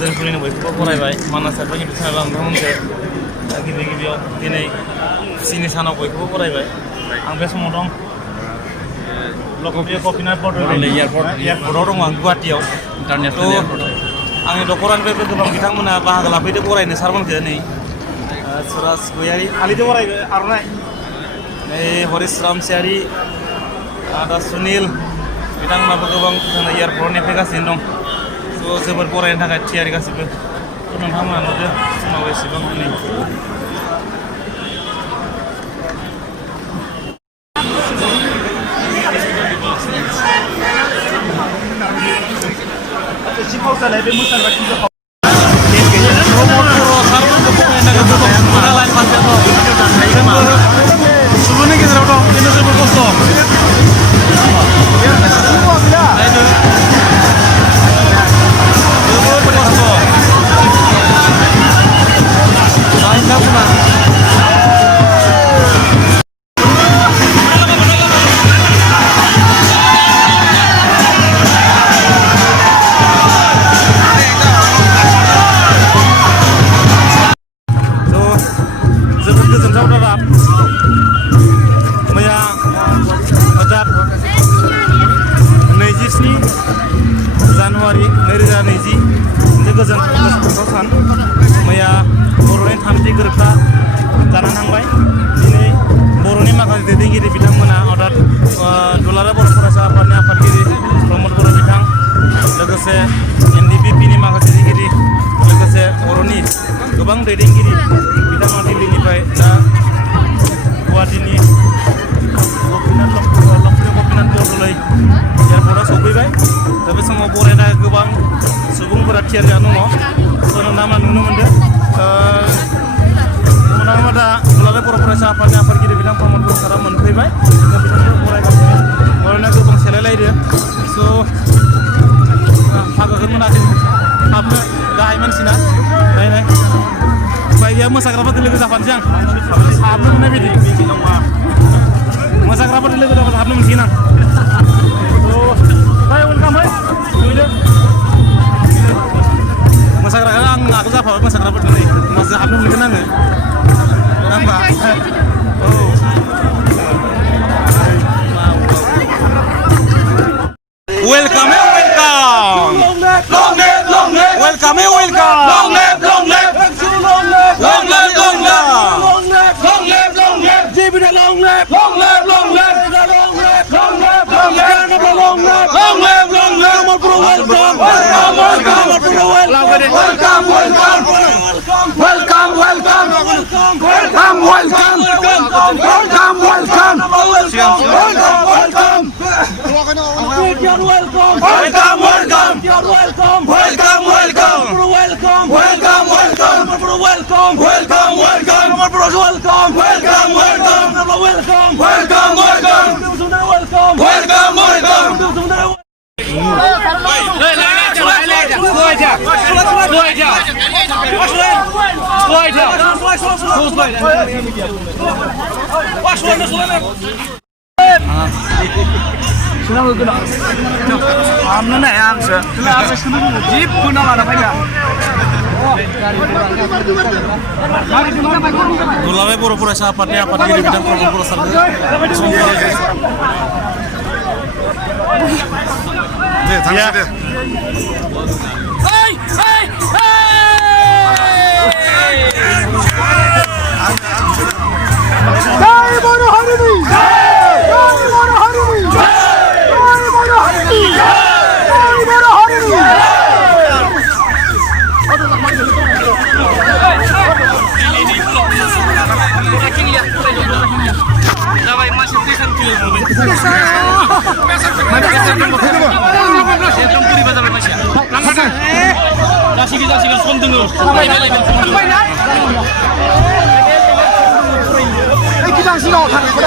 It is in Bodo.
गोजोन फुंबिलिनि बयखौबो बरायबाय मानास साइडबा हिन्दु साइडबा नोंथांमोनखौ गिबियाव दिनै खुसिनि सानाव बयखौबो बरायबाय आं बे समाव दं लकप्रिय गपिनाथ बरदলৈ एयारपर्टआव दङ आं गुवाहाटियाव इन्टारनेसनेल एयारपर्टआव आंनि नखरनिफ्रायबो गोबां बिथांमोना बाहागो लाफैदों बरायनो सारमोनखौ नै सुराज गयारि आलिदो बरायबाय आर'नाइ नै हरिश रामसियारि आदा सुनिल बिथांमोनाबो गोबां जोंना एयारपर्टआव नेफैगासिनो दं स' जोबोर बरायनो थाखाय थियारि गासिबो नोंथांमोना नुदो जोंनाव एसेबां नै सुबुंनि गेजेराव दं खिन्थु जोबोर खस्थ' जानुवारि 2020 गोजोन सान मैया बर'नि थामथि गोरोबथा जानानै थांबाय दिनै बर'नि माखासे दैदेनगिरि बिथांमोना अर्थात दुलाराय बर' फरायसा आफादनि आफादगिरि प्रमद बर' बिथां लोगोसे NDPP नि माखासे दैदेनगिरि लोगोसे बर'नि गोबां दैदेनगिरि बिथांमोना दिल्लीनिफ्राय दा गुवाहाटीनि गपिनाथ बरदলৈ एयारपर्टआव सफैबाय दा बे समाव बरायनो गोबां सुबुंफोरा थियारि जाना दङ नोंथांमोना नुनो मोनदों नोंथांमोना दा दुलाराय बर' फरायसा आफादनि आफादगिरि बिथां प्रमद बर' सारा मोनफैबाय बिथांखौ बरायगासिनो बरायनाया गोबां सेलायलायदो स' फागोखौ मोनाखै हाबनो गाहाय मानसिना नायनाय उपाय गैया मोसाग्राफोरखौ लोगो जाफानोसै आं हाबनो मोननाय बायदि मोसाग्राफोरजों लोगो जाफानो हाबनो मोनसिगोन आं बाय वेलकाम है नुदो मोसाग्राखौ आं आगोल जाफाबाय मोसाग्राफोरजों नै होमबासो हाबनो मोनगोन आङो नङा होमबा औ वेलकाम है वेलकाम long live welcome है welcome long live long live long live long live long live जीवन long live long live long live long live long live long live long live long live long live welcome welcome welcome welcome welcome welcome welcome welcome welcome welcome welcome दुलाराय बर' फरायसा आफादनि आफादगिरि बिथां प्रमद बर' सारखौ दे थांसै दे जय बर' हारिनि जय बर' हारिनि जय बर' हारिनि जय बर' हारिनि जासिगोन सम दोङो गोदान सिगाङाव थांनायखौ